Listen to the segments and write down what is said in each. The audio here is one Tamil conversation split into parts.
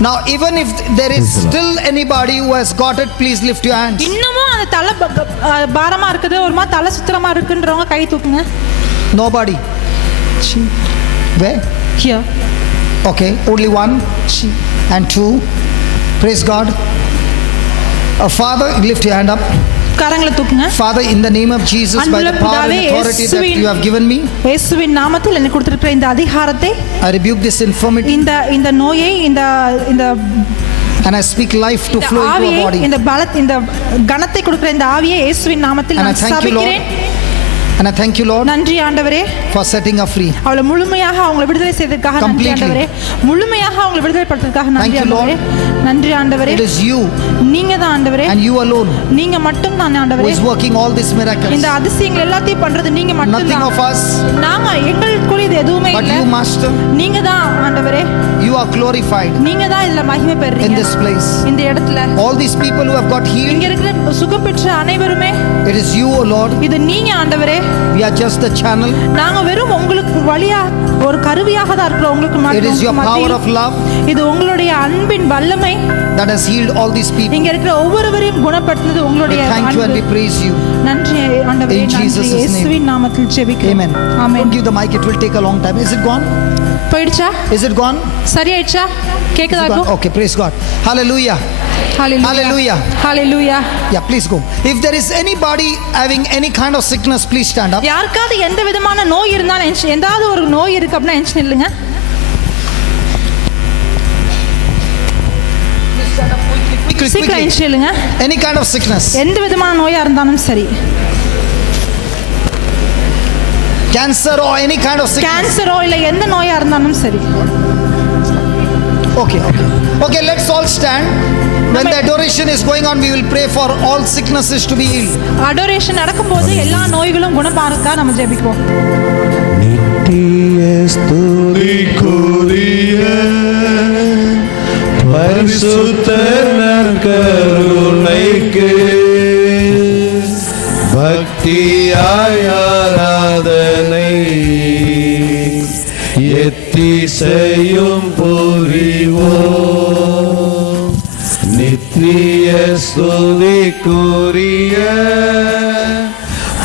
Now, even if there is still anybody who has got it, please lift your hands. இன்னமும் அந்த தலை பாரமா இருக்குது, ஒரு மாதிரி தலை சுத்தரமா இருக்குன்றவங்க கை தூக்குங்க. Nobody. Where? Here. Okay, only one and two. Praise God. Father, lift your hand up. கரங்களை தூக்குங்க. Father, in the name of Jesus, by the power and authority that you have given me, இயேசுவின் நாமத்தில் எனக்கு கொடுத்திருக்கிற இந்த அதிகாரத்தை, I rebuke this infirmity. இந்த நோயை, இந்த and I speak life to flow into your body. இந்த கனத்தை கொடுக்கிற இந்த ஆவியை இயேசுவின் நாமத்தில் நான் சபிக்கிறேன். And I thank you, Lord, நன்றி ஆண்டவரே, for setting her free. அவளை முழுமையாக அவங்களை விடுதலை செய்ததற்காக நன்றி ஆண்டவரே. முழுமையாக அவங்களை விடுதலை படுத்ததற்காக நன்றி ஆண்டவரே. நன்றி ஆண்டவரே. It is you, நீங்க தான் ஆண்டவரே, and you alone, நீங்க மட்டும் தான் ஆண்டவரே, who is working all these miracles. இந்த அதிசயங்கள் எல்லாத்தையும் பண்றது நீங்க மட்டும் தான். Nothing of us. நாங்க எங்களுக்குள்ள இது எதுவுமே இல்ல. But you, Master, நீங்க தான் ஆண்டவரே, you are glorified நீங்க தான் இதுல மகிமை பெறுறீங்க. in this place. இந்த இடத்துல All these people who have got healed, இங்க இருக்கிற சுகம் பெற்ற அனைவருமே, it is you, O Lord. இது நீங்க ஆண்டவரே. We are just the channel. நாங்க வெறும் உங்களுக்கு வழியா ஒரு கருவியாக தான் இருக்கிறோம். உங்களுக்கு It is your power of love இது உங்களுடைய அன்பின் வல்லமை that has healed all these people. இங்க இருக்கிற ஒவ்வொருவரையும் குணப்படுத்தினது உங்களுடைய We thank you and we praise you. நன்றி ஆண்டவரே. In Jesus' name. இயேசுவின் நாமத்தில் ஜெபிக்கிறேன். Amen. Amen. Don't give the mic, it will take a long time. Is it gone? போயிடுச்சா? Is it gone? சரியாயிடுச்சா? கேக்குதா இப்போ? Okay, praise God. Hallelujah. Hallelujah. Hallelujah. Yeah, please go. If there is anybody having any kind of sickness, please stand up. யாருக்காவது எந்த விதமான நோய் இருந்தாலும் ஏதாவது ஒரு நோய் இருக்கு அப்படின்னா என்ஷன் இல்லைங்க. சீக்கிரம் என்ஷன் இல்லைங்க. Any kind of sickness. எந்த விதமான நோயா இருந்தாலும் சரி. Cancer or any kind of sickness. கேன்சரோ இல்ல எந்த நோயா இருந்தாலும் சரி. Okay, let's all stand. When the adoration is going on, we will pray for all sicknesses to be healed. Adoration நடக்கும்போது எல்லா நோய்களும் குணமாகறதுக்கா நம்ம ஜெபிப்போம். நித்திய ஸ்துதிக்குரிய பரிசுத்த நற்கருணைக்கு பக்தியாய் ஆராதனை எத்திசையும் புரிவோம். நித்திய ஸ்துதிக்குரிய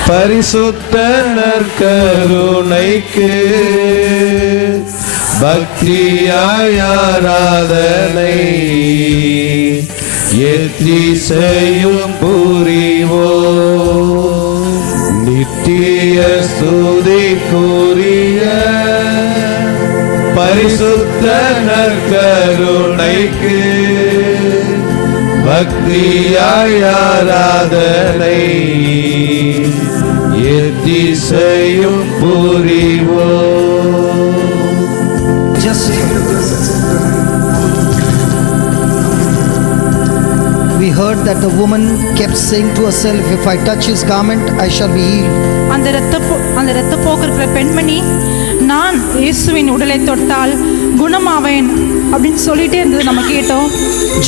பரிசுத்த நற்கருணைக்கு பக்தியாய் ஆராதனை எத்திசையும் புரிவோம். நித்திய ஸ்துதிக்குரிய பரிசுத்த நற்கருணைக்கு பக்தியாய் ஆராதனை எத்திசையும் புரிவோம். Just we heard that the woman kept saying to herself, if I touch his garment, I shall be healed. அந்த இரத்த போக்கு இருக்கிற பெண்மணி, நான் இயேசுவின் உடலை தொட்டால் குணமாவேன் அப்படின்னு சொல்லிட்டே இருந்தது நம்ம கேட்டோம்.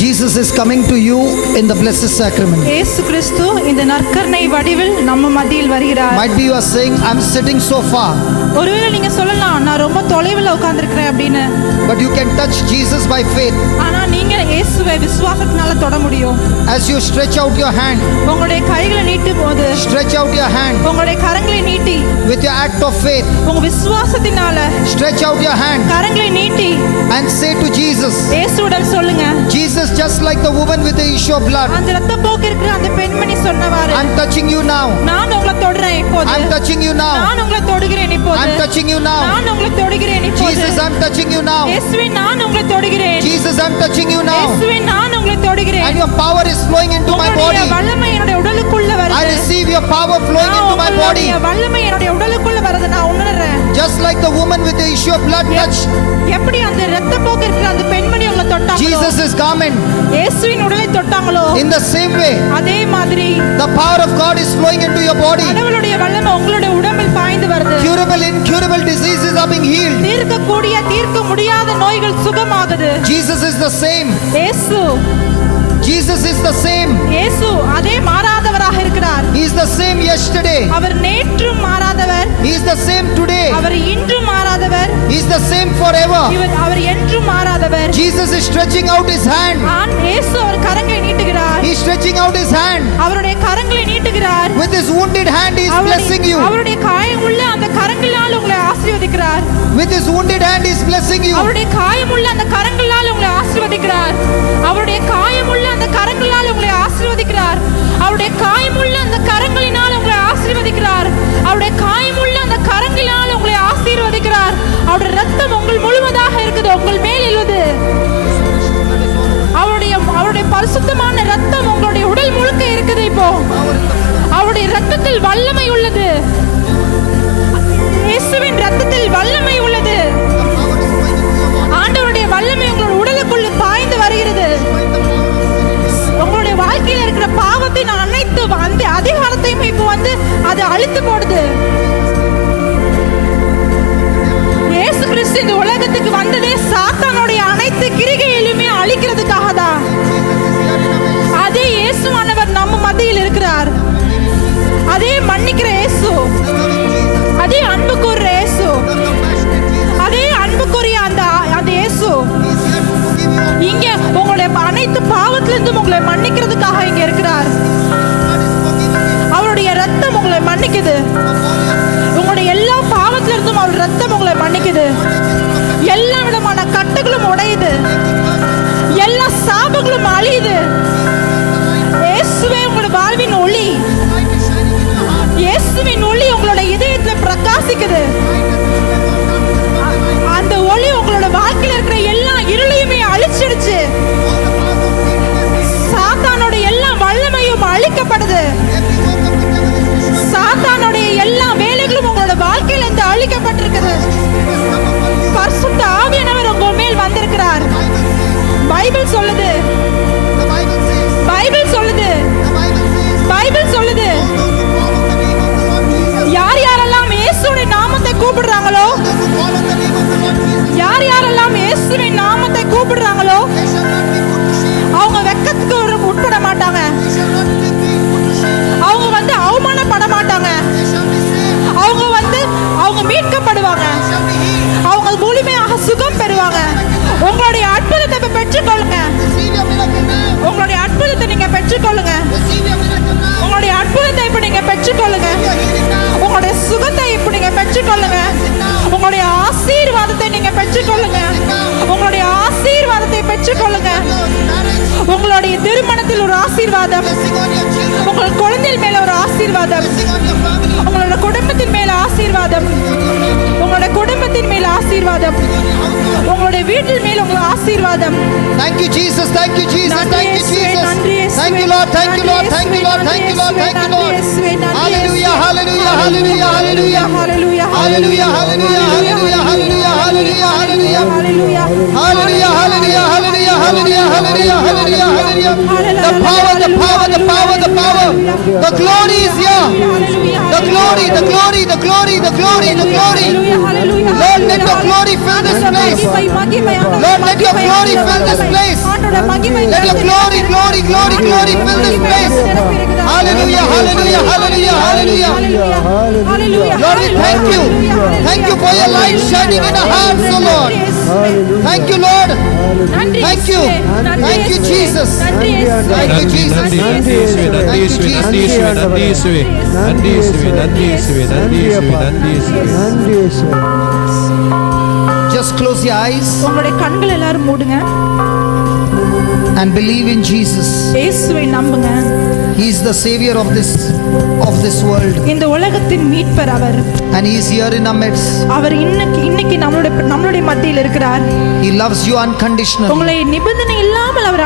Jesus is coming to you in the blessed sacrament. இயேசு கிறிஸ்து இந்த நற்கருணை வடிவில் நம்ம மத்தியில் வருகிறார். Might be you are saying, I'm sitting so far. ஒருவேளை நீங்க சொல்லலாம், நான் ரொம்ப தொலைவில் உட்கார்ந்திருக்கிறேன் அப்படின்னு. But you can touch Jesus by faith. ஆனா நீங்க இயேசுவை விசுவாசத்தினால தொட முடியும். As you stretch out your hand, உங்களுடைய கைகளை நீட்டும் போது, stretch out your hand உங்களுடைய கரங்களை நீட்டி, with your act of faith, உங்க விசுவாசத்தினால stretch out your hand கரங்களை நீட்டி and say to Jesus, இயேசுவிடம் சொல்லுங்க, Jesus, just like the woman with the issue of blood, அந்த இரத்த போக்கு இருக்கிற அந்த பெண்மணி சொன்னவாறு, I'm touching you now. நான் உங்களை தொடுறேன் இப்போது. I'm touching you now. நான் உங்களை தொடுகிறேன் இப்போது. I'm touching you now. நான் உங்களை தொடுகிறேன் இப்போது. Jesus, I'm touching you now. இயேசுவே, நான் உங்களை தொடுகிறேன். Jesus, I'm touching you now. இயேசுவே, நான் உங்களை தொடுகிறேன். And your power is flowing into my body. உங்களுடைய வல்லமை என்னுடைய உடலுக்குள்ள வருது. I receive your power flowing into my body. உங்களுடைய வல்லமை என்னுடைய உடலுக்குள்ள வருது, நான் உணர்றேன். Just like the woman with the issue of blood touched எப்படி அந்த இரத்த போக்கு இருக்கிற அந்த பெண்மணி உங்களை தொட்டாங்களோ, Jesus' garment, இயேசுவின் உடலை தொட்டாங்களோ, in the same way அதே மாதிரி the power of God is flowing into your body. கடவுளுடைய வல்லமை உங்களுடைய உடம்பில் பாய்ந்து வருது. Curable, incurable diseases are being healed. தீர்க்கக்கூடிய தீர்க்க முடியாத நோய்கள் சுகமாகுது. Jesus is the same. இயேசு Jesus is the same. இயேசு அதே மாறாதவராக இருக்கிறார். He He is the same yesterday. அவர் நேற்றும் மாறாதவர். He is the same today. அவர் இன்றும் மாறாதவர். He is the same forever. அவர் என்றும் மாறாதவர். Jesus is stretching out his hand. இயேசு அவர் கரங்களை நீட்டுகிறார். He is stretching out his hand. அவருடைய கரங்களை நீட்டுகிறார். With his wounded hand he is blessing you. அவருடைய காயமுள்ள அந்த கரங்களால் உங்களை ஆசீர்வதிக்கிறார். With his wounded hand he is blessing you. அவருடைய காயமுள்ள அந்த கரங்களால் உங்களை ஆசீர்வதிக்கிறார். அவருடைய காயமுள்ள அந்த கரங்களால் உங்களை ஆசீர்வதிக்கிறார். அவருடைய காயமுள்ள அந்த கரங்களினால் உங்களை ஆசீர்வதிக்கிறார். அவருடைய காயமுள்ள அந்த கரங்களினால் உங்களை ஆசீர்வதிக்கிறார். அவருடைய ரத்தம் உங்கள் முழுவதாக இருக்குது, உங்கள் மேல் எழுது. அவருடைய பரிசுத்தமான ரத்தம் உங்களுடைய உடல் முழுக்க இருக்குது. இப்போ அவருடைய ரத்தத்தில் வல்லமை உள்ளது. இயேசுவின் ரத்தத்தில் வல்லமை உள்ளது. ஆண்டவருடைய வல்லமை உங்களுடைய உடலுக்குள்ள பாய்ந்து வருகிறது. உங்களுடைய வாழ்க்கையில் இருக்கிற பாவத்தின் அனைத்து அந்த அதிகாரத்தையும் இப்போ அது அழித்து போடுது. இயேசு கிறிஸ்து இந்த உலகத்துக்கு வந்ததே சாத்தானுடைய அனைத்து கிரிகையிலுமே அழிக்கிறதுக்காக தான். அதே இயேசுவானவர் நம்ம மத்தியில் இருக்கிறார். அதே மன்னிக்கிற இயேசு, அதே அன்பு கூறுற இயேசு, அதே அன்புக்குரிய அந்த இயேசு இங்க உங்களுடைய அனைத்து பாவத்திலிருந்தும் உங்களை மன்னிக்கிறதுக்காக இங்க இருக்கிறார். அவருடைய ரத்தம் உங்களை மன்னிக்குது. உங்களுடைய எல்லா பாவத்திலிருந்தும் அவர் ரத்தம் உங்களை மன்னிக்குது. எல்லா விதமான கட்டுகளும் உடையுது. எல்லா சாபங்களும் அழியுது. இயேசுவே உங்களுடைய வாழ்வின் ஒளி. இயேசுவின் ஒளி உங்களுடைய இதயத்தில் பிரகாசிக்குது. அந்த ஒளி உங்களோட வாழ்க்கையில் இருக்கிற எல்லா இருளையுமே அழிச்சிடுச்சு. சாத்தானுடைய எல்லா வல்லமையும் அழிக்கப்படுது. சாத்தானுடைய எல்லா வேலைகளும் உங்களோட வாழ்க்கையில இருந்து அழிக்கப்பட்டிருக்குது. பரிசுத்த ஆவியானவர் உங்க மேல் வந்திருக்கிறார். பைபிள் சொல்லுது, பைபிள் சொல்லுது, பைபிள் சொல்லுது, யார் யாரெல்லாம் இயேசுவின் நாமத்தை கூப்பிடுறாங்களோ, யார் யாரெல்லாம் இயேசுவின் நாமத்தை கூப்பிடுறாங்களோ அவங்க வெட்கத்துக்கு உட்பட மாட்டாங்க. அவங்க அவமானப்பட மாட்டாங்க. அவங்க மீட்கப்படுவாங்க. அவங்க முழுமையாக சுகம் பெறுவாங்க. உங்களுடைய அற்புதத்தை பெற்றுக்கொள்ளுங்க. உங்களுடைய அற்புதத்தை நீங்க பெற்றுக்கொள்ளுங்க. உங்களுடைய அற்புதத்தை இப்ப நீங்க பெற்றுக்கொள்ளுங்க. உங்களுடைய சுகத்தை இப்ப நீங்க பெற்றுக்கொள்ளுங்க. உங்களுடைய ஆசீர்வாதத்தை நீங்க பெற்றுக்கொள்ளுங்க. உங்களுடைய ஆசீர்வாதத்தை பெற்றுக்கொள்ளுங்க. உங்களுடைய திருமணத்தில் ஒரு ஆசீர்வாதம், உங்கள் குழந்தைகள் மேல ஒரு ஆசீர்வாதம், உங்களோட குடும்பத்தின் மேல ஆசீர்வாதம், உங்களுடைய குடும்பத்தின் மேல ஆசீர்வாதம், உங்களுடைய வீட்டின் மேல உங்கள் ஆசீர்வாதம். Thank you Jesus, thank you Jesus, thank you Jesus, thank you Lord, thank you Lord, thank you Lord, thank you Lord, thank you Lord. Hallelujah, hallelujah, hallelujah, hallelujah, hallelujah, hallelujah, hallelujah, hallelujah, hallelujah, hallelujah, hallelujah, hallelujah, hallelujah, hallelujah, hallelujah, hallelujah, hallelujah, hallelujah. The power, the power, the power, the power, the glory is here. The glory, the glory, the glory, the glory, the glory. Lord, let your glory fill this place. Lord, let your glory fill this place. Let your glory, glory, glory, glory fill this place. Hallelujah, hallelujah, hallelujah, hallelujah. Lord, we thank you. Thank you for your light shining in our hearts, O Lord. Thank you, Lord. Thank you. Thank you, Jesus. Thank you, Jesus. Just close your eyes உங்களுடைய கண்கள் எல்லாரும் மூடுங்க. and believe in Jesus. இயேசுவை நம்புங்க. He is the savior of this world. இந்த உலகத்தின் மீட்பர் அவர். And he is here in our midst. அவர் இன்னைக்கு நம்மளுடைய மத்தியில் இருக்கிறார். He loves you unconditionally. உங்களை நிபந்தனை இல்லாமல் அவர்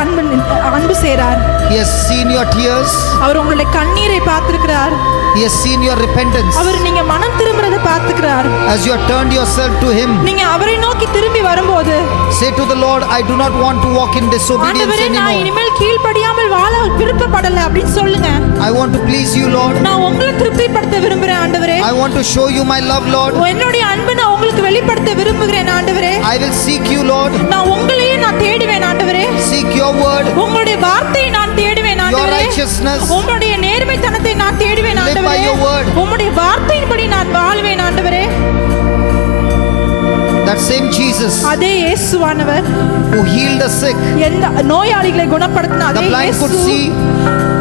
அன்பு செய்றார். He has seen your tears. அவர் உங்களுடைய கண்ணீரை பார்த்திருக்கிறார். He has seen your repentance. அவர் நீங்க மனம் திரும்புறதை பார்த்துக்கிறார். As you have turned yourself to him, நீங்க அவரை நோக்கி திரும்பி வரும்போது say to the Lord, I do not want to walk in disobedience ஆண்டவரே நான் anymore. இனிமேல் கீழ்ப்படியாமல் வாழ விருப்பப்படல அப்படின்னு சொல்லுங்க. I want to please you, Lord. நான் உங்களை திருப்திப்படுத்த விரும்புறேன் ஆண்டவரே. I want to show you my love, Lord. என்னுடைய அன்பை நான் உங்களுக்கு வெளிப்படுத்த விரும்புகிறேன் ஆண்டவரே. I will seek you, Lord. நான் உங்களையே நான் தேடுவேன் ஆண்டவரே. Seek your word. உங்களுடைய வார்த்தையை நான் தேடுவேன் ஆண்டவரே righteousness. உம்முடைய நேர்மைத்தனத்தை நான் தேடுவேன் Live by ஆண்டவரே your word. உம்முடைய வார்த்தையின்படி நான் வாழ்வேன் ஆண்டவரே. That same Jesus அதே இயேசுவானவர் who healed the sick, எந்த நோயாளிகளை குணப்படுத்தின the அதே blind could இயேசு see,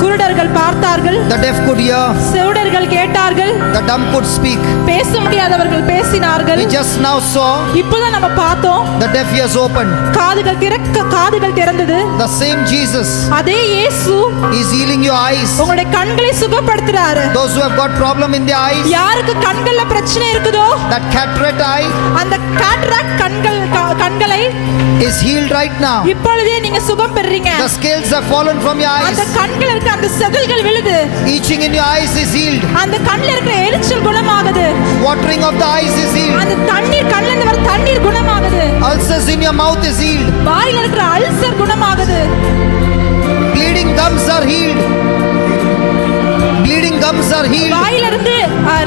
குருடர்கள் பார்த்தார்கள், the deaf could hear, செவிடர்கள் கேட்டார்கள், the dumb could speak. பேச முடியாதவர்கள் பேசினார்கள். We just now saw இப்போதான் நம்ம பார்த்தோம், the deaf ears opened. காதுகள் திறந்தது. The same Jesus அதே இயேசு is healing your eyes. உங்களுடைய கண்களை சுகப்படுத்துறாரு. Those who have got problem in their eyes, யாருக்கு கண்கள்ல பிரச்சனை இருக்குதோ that cataract eye அந்த கேட்ராக்ட் கண்களை is healed right now. இப்பொழுதே நீங்க சுகம் பெறுறீங்க. The scales have fallen from your அந்த eyes. கண்கள் இருக்க அந்த செதில்கள் விழுது. Itching in your eyes is healed. அந்த கண்ணில் இருக்கிற எரிச்சல் குணமாகுது. Watering of the eyes is healed. அந்த தண்ணீர் கண்ணில் இருந்து வர தண்ணீர் குணமாகுது. Ulcers in your mouth is healed. வாயில இருக்கிற ulcer குணமாகுது. Bleeding gums are healed. Bleeding gums are healed. வாயில இருந்து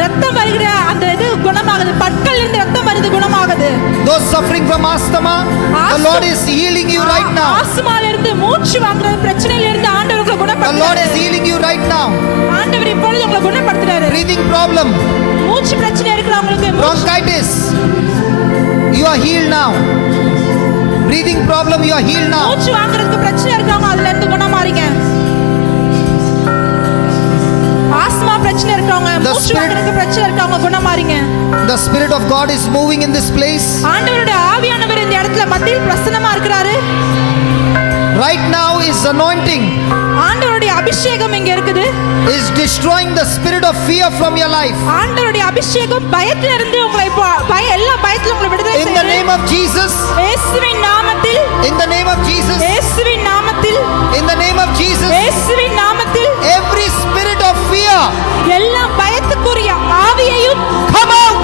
ரத்தம் வருகிற அந்த இது குணமாகுது. பற்கள் இருந்து ரத்தம் வருது குணமாகுது. Those suffering from asthma, the Lord is healing you right now. ஆஸ்துமால இருந்து மூச்சு வாங்குற பிரச்சனையில இருந்து ஆண்டவர் உங்களை The Lord குணப்படுத்துறாரு. is healing you right now. ஆண்டவர் இப்பொழுது உங்களை குணப்படுத்துறாரு. Breathing problem, மூச்சு பிரச்சனை இருக்கிறவங்களுக்கு bronchitis, you are healed now. Breathing problem, you are healed now. மூச்சு வாங்குறதுக்கு பிரச்சனை இருக்கவங்க அதுல இருந்து குணமாறீங்க. ஆஸ்துமா பிரச்சனை இருக்கவங்க, மூச்சு வாங்குறதுக்கு பிரச்சனை இருக்கவங்க குணமாறீங்க. The Spirit of God is moving in this place. ஆண்டவருடைய ஆவியானவர் இந்த இடத்துல மத்தியில் பிரசன்னமா இருக்கிறாரு. Right now is anointing. ஆண்டவருடைய அபிஷேகம் இங்க இருக்குது. Is destroying the spirit of fear from your life. ஆண்டவருடைய அபிஷேகம் பயத்துல இருந்து உங்களை எல்லா பயத்துல உங்களை விடுதலை In the name of Jesus. இயேசுவின் நாமத்தில். In the name of Jesus. இயேசுவின் நாமத்தில். In the name of Jesus. இயேசுவின் நாமத்தில். Every spirit of fear, எல்லா பயத்துக்குரிய ஆவியையும் come out.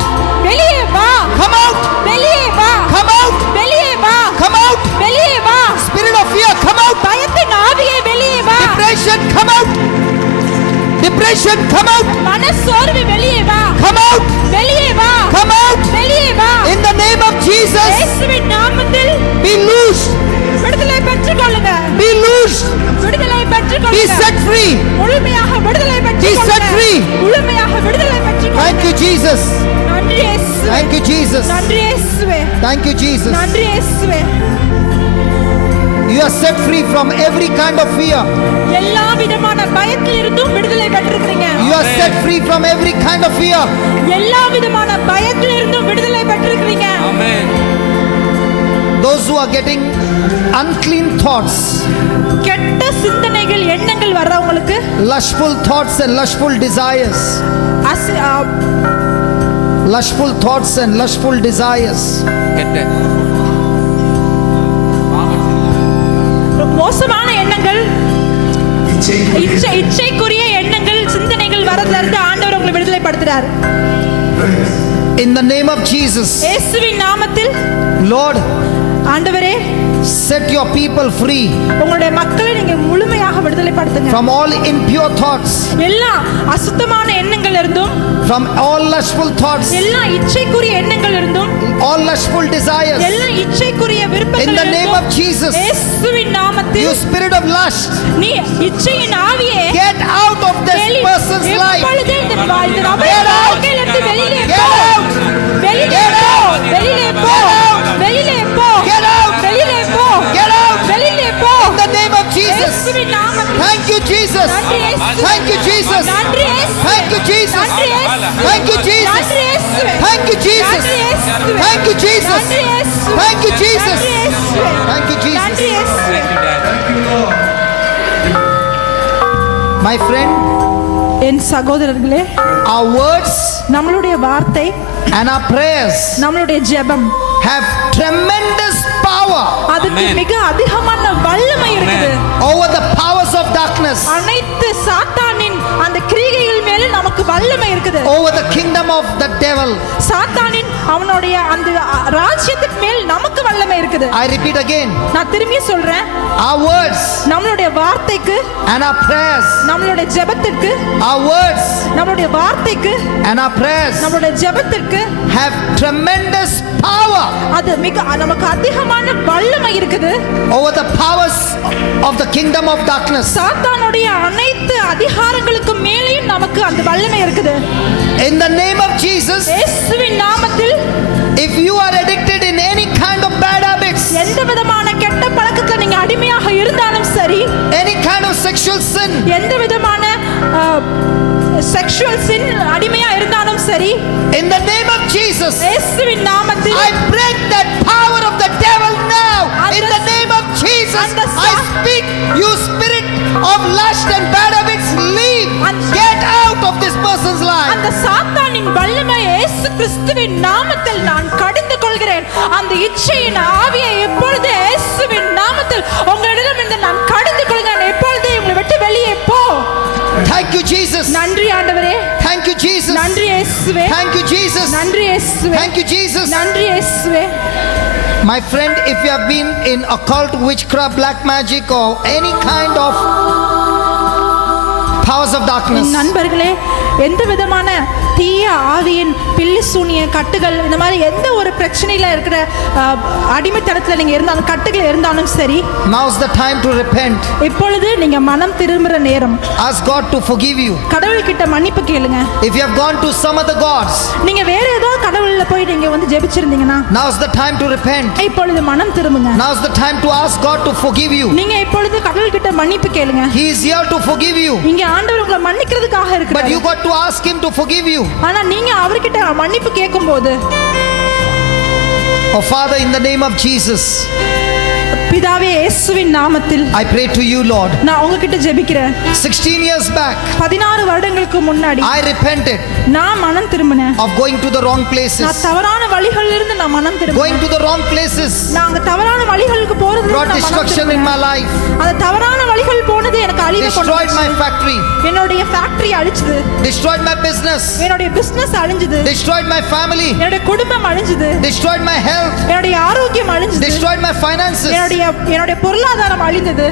வெளியே வா. Come out. வெளியே வா. Come out. வெளியே வா. Come out. வெளியே வா. Spirit of fear, come out. பயத்தின் ஆவியே வெளியே வா. Depression, come out. Depression, come out. மனசோர்வு வெளியே வா. Come out. வெளியே வா. Come out. வெளியே வா. In the name of Jesus. இயேசுவின் நாமத்தில் Be loosed. விடுதலை பெற்றுக்கொள்ளுங்க. Be loosed. விடுதலை Be பெற்றுக்கொள்ளுங்க. set free. முழுமையாக விடுதலை Be set பெற்றுக்கொள்ளுங்க. free. முழுமையாக விடுதலை பெற்றுக்கொள்ளுங்க. Thank you, Jesus. நன்றி இயேசுவே. Thank you, Jesus. நன்றி இயேசுவே. Thank you, Jesus. நன்றி இயேசுவே. You are set free from every kind of fear. எல்லா விதமான பயத்தில் இருந்தும் விடுதலை பெற்றிருக்கிறீங்க. You are set free from every kind of fear. எல்லா விதமான பயத்தில் இருந்தும் விடுதலை பெற்றிருக்கிறீங்க. Those who are getting unclean thoughts, கெட்ட சிந்தனைகள் எண்ணங்கள் வர்றவங்களுக்கு lustful thoughts and lustful desires, lustful thoughts and lustful desires, மோசமான எண்ணங்கள், இச்சைக்குரிய எண்ணங்கள், சிந்தனைகள் வரதுல இருந்து ஆண்டவர் உங்களை விடுதலை படுத்துறார். in the name of Jesus. இயேசுவின் நாமத்தில் Lord, ஆண்டவரே set your people free உங்களுடைய மக்களை நீங்க முழுமையாக விடுதலை படுத்துங்க. from all impure thoughts, எல்லா அசுத்தமான எண்ணங்கள் இருந்தும், from all lustful thoughts, எல்லா இச்சைக்குரிய எண்ணங்கள் இருந்தும், all lustful desires. எல்லா இச்சைக்குரிய விருப்பங்கள் In the name இருந்தும், of Jesus. இயேசுவின் You நாமத்தில் spirit of lust, நீ இச்சையின் ஆவியே get out of this person's life. எப்பொழுது இந்த நபரின் Get out. வாழ்க்கையிலிருந்து வெளியிலே Get போ. out. வெளியிலே Get போ. out. வெளியிலே போ. Get out. வெளியிலே போ. Get out. வெளியிலே போ. Get out. வெளியிலே போ. In the name of Jesus. இயேசுவின் நாமத்தில். Thank you, Jesus. நன்றி இயேசுவே. Thank you, Jesus. நன்றி இயேசுவே. Thank you, Jesus. நன்றி இயேசுவே. Thank you, Jesus. நன்றி இயேசுவே. Thank you, Jesus. நன்றி இயேசுவே. Thank you, Jesus. நன்றி இயேசுவே. Thank you, Jesus. நன்றி இயேசுவே. Thank you, Jesus. நன்றி இயேசுவே. My friend, என் சகோதரர்களே, our words நம்மளுடைய வார்த்தை, and our prayers நம்மளுடைய ஜெபம் have tremendous power அதுக்கு மிக அதிகமான வல்லமை இருக்குது. over the powers of darkness, அனைத்து சாத்தானின் அந்த கிரியைகள் மேல நமக்கு வல்லமை இருக்குது. over the kingdom of the devil. சாத்தானின் அவனுடைய அந்த ராஜ்யத்துக்கு மேல் நமக்கு வல்லமை இருக்குது. I repeat again. நான் திரும்பி சொல்றேன். Our words நம்மளுடைய வார்த்தைக்கு and our prayers. நம்மளுடைய ஜெபத்திற்கு Our words நம்மளுடைய வார்த்தைக்கு and our prayers நம்மளுடைய ஜெபத்திற்கு have tremendous power அது நமக்கு அதிகமான வல்லமை இருக்குது. over the powers of the kingdom of darkness. சாத்தானுடைய அனைத்து அதிகாரங்களுக்கு மேலேயும் நமக்கு அந்த வல்லமை இருக்குது. In the name of Jesus, இயேசுவின் நாமத்தில் if you are addicted in any kind of bad habits, எந்த விதமான கெட்ட பழக்கத்துல நீங்க அடிமையாக இருந்தாலும் சரி, any kind of sexual sin, எந்த விதமான செக்சுவல் சின் அடிமையா இருந்தாலும் சரி, in the name of Jesus, இயேசுவின் நாமத்தில் I break that power of the devil now. In the name of Jesus, I speak, you spirit of lust and bad habits, leave, get out of this person's life. அந்த சாத்தானின் வல்லமை இயேசு கிறிஸ்துவின் நாமத்தில் நான் கடிந்து கொள்கிறேன். அந்த இச்சையின் ஆவியை எப்பொழுது இயேசுவின் நாமத்தில் உங்களிடமிருந்து நான் கடிந்து கொள்கிறேன். எப்பொழுது உங்களை விட்டு வெளியே போ. Thank you, Jesus. நன்றி ஆண்டவரே. Thank you, Jesus. நன்றி இயேசுவே. Thank you, Jesus. நன்றி இயேசுவே. Thank you, Jesus. நன்றி இயேசுவே. My friend, if you have been in occult, witchcraft, black magic or any kind of powers of darkness, நண்பர்களே, எந்த விதமான தீய ஆவியின் பில்லி சூனிய கட்டுகள், இந்த மாதிரி எந்த ஒரு பிரச்சனையில இருக்கிற அடிமைத்தனத்துல நீங்க இருந்தாலும் கட்டுகள் இருந்தாலும் சரி, now's the time to repent. இப்பொழுது நீங்க மனம் திரும்புற நேரம். Ask God to forgive you. கடவுள்கிட்ட மன்னிப்பு கேளுங்க. If you have gone to some other gods, நீங்க வேற ஏதோ கடவுள்ல போய் நீங்க வந்து ஜெபிச்சிருந்தீங்கன்னா, now's the time to repent. இப்பொழுது மனம் திரும்புங்க. Now's the time to ask God to forgive you. நீங்க இப்பொழுது கடவுள்கிட்ட மன்னிப்பு கேளுங்க. He is here to forgive you. இங்க ஆண்டவர் உங்களை மன்னிக்கிறதுக்காக But இருக்கிறார். you got to ask him to forgive you. ஆனா நீங்க அவர்கிட்ட மன்னிப்பு கேட்கும்போது, Oh Father, in the name of Jesus, பிதாவே இயேசுவின் நாமத்தில் I pray to you, Lord. நான் உங்ககிட்ட ஜெபிக்கிறேன். 16 years back, 16 வருடங்களுக்கு முன்னாடி I repented நான் மனம் திரும்பினேன். of going to the wrong நான் places. தவறான வழிகளில் இருந்து நான் மனம் Going திரும்பினேன். to the wrong places நாங்க தவறான வழிகளுக்கு போறது brought destruction in my life. அந்த தவறான வழிகள் போனது எனக்கு அழிவை கொண்டு Destroyed my வந்துச்சு. factory. என்னுடைய ஃபேக்டரி அழிஞ்சது. Destroyed my business. என்னுடைய பிசினஸ் அழிஞ்சது. Destroyed my family. என்னுடைய குடும்பம் அழிஞ்சது. Destroyed my health. என்னுடைய ஆரோக்கியம் அழிஞ்சது. Destroyed my finances. என்னுடைய பொருளாதாரம் அழிந்தது.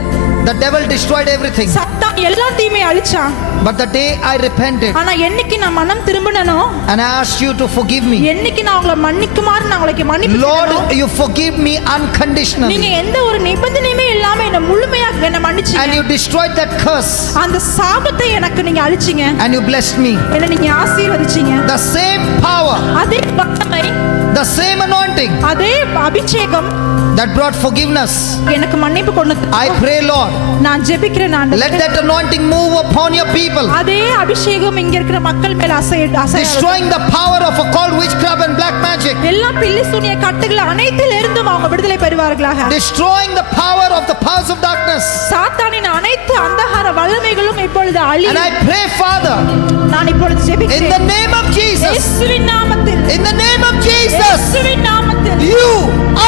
The devil destroyed everything. சத்தான் எல்லாத்தையுமே அழிச்சான். But the day I repented ஆனா என்னைக்கு நான் மனம் திரும்பினனோ, and I asked you to forgive me, என்னைக்கு நான் உங்களை மன்னிக்குமாறு நான் உங்களுக்கு மன்னிப்பு கேட்டனோ, Lord, you forgive me unconditionally. நீங்க எந்த ஒரு நிபந்தனையுமே இல்லாம என்ன முழுமையா என்ன And மன்னிச்சீங்க. you destroyed that curse. அந்த சாபத்தை எனக்கு நீங்க அழிச்சீங்க. And you blessed me. என்ன நீங்க ஆசீர்வதிச்சீங்க. The same power, அதே வல்லமை, the same anointing அதே அபிஷேகம் that brought forgiveness, எனக்கு மன்னிப்பு கொண்டு I pray, Lord, நான் ஜெபிக்கிறேன். let that anointing move upon your people, அதே அபிஷேகம் இங்க இருக்கிற மக்கள் மேல destroying the power of occult, witchcraft and black magic, எல்லா பில்லி சூனிய கட்டுகள் அனைத்திலிருந்தும் இருந்தும் அவங்க விடுதலை பெறுவார்களாக. destroying the power of the powers of darkness. சாத்தானின் அனைத்து அந்தகார வல்லமைகளும் இப்பொழுது அழி. And I pray, Father, நான் இப்பொழுது in ஜெபிக்கிறேன். the name of Jesus, இயேசுவின் நாமத்தில், in the name of Jesus, இயேசுவின் நாமத்தில் you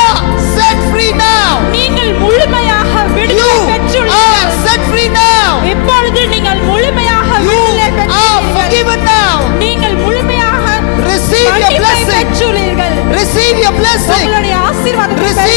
are set free now. நீங்கள் முழுமையாக You விடுதலை are பெற்றுள்ளீர்கள். set free now. இப்பொழுது நீங்கள் முழுமையாக You விடுதலை are பெற்றுள்ளீர்கள். forgiven now. நீங்கள் முழுமையாக Receive your மன்னிப்பை blessing. பெற்றுள்ளீர்கள். Receive your blessing. உங்களுடைய ஆசீர்வாதத்தை Receive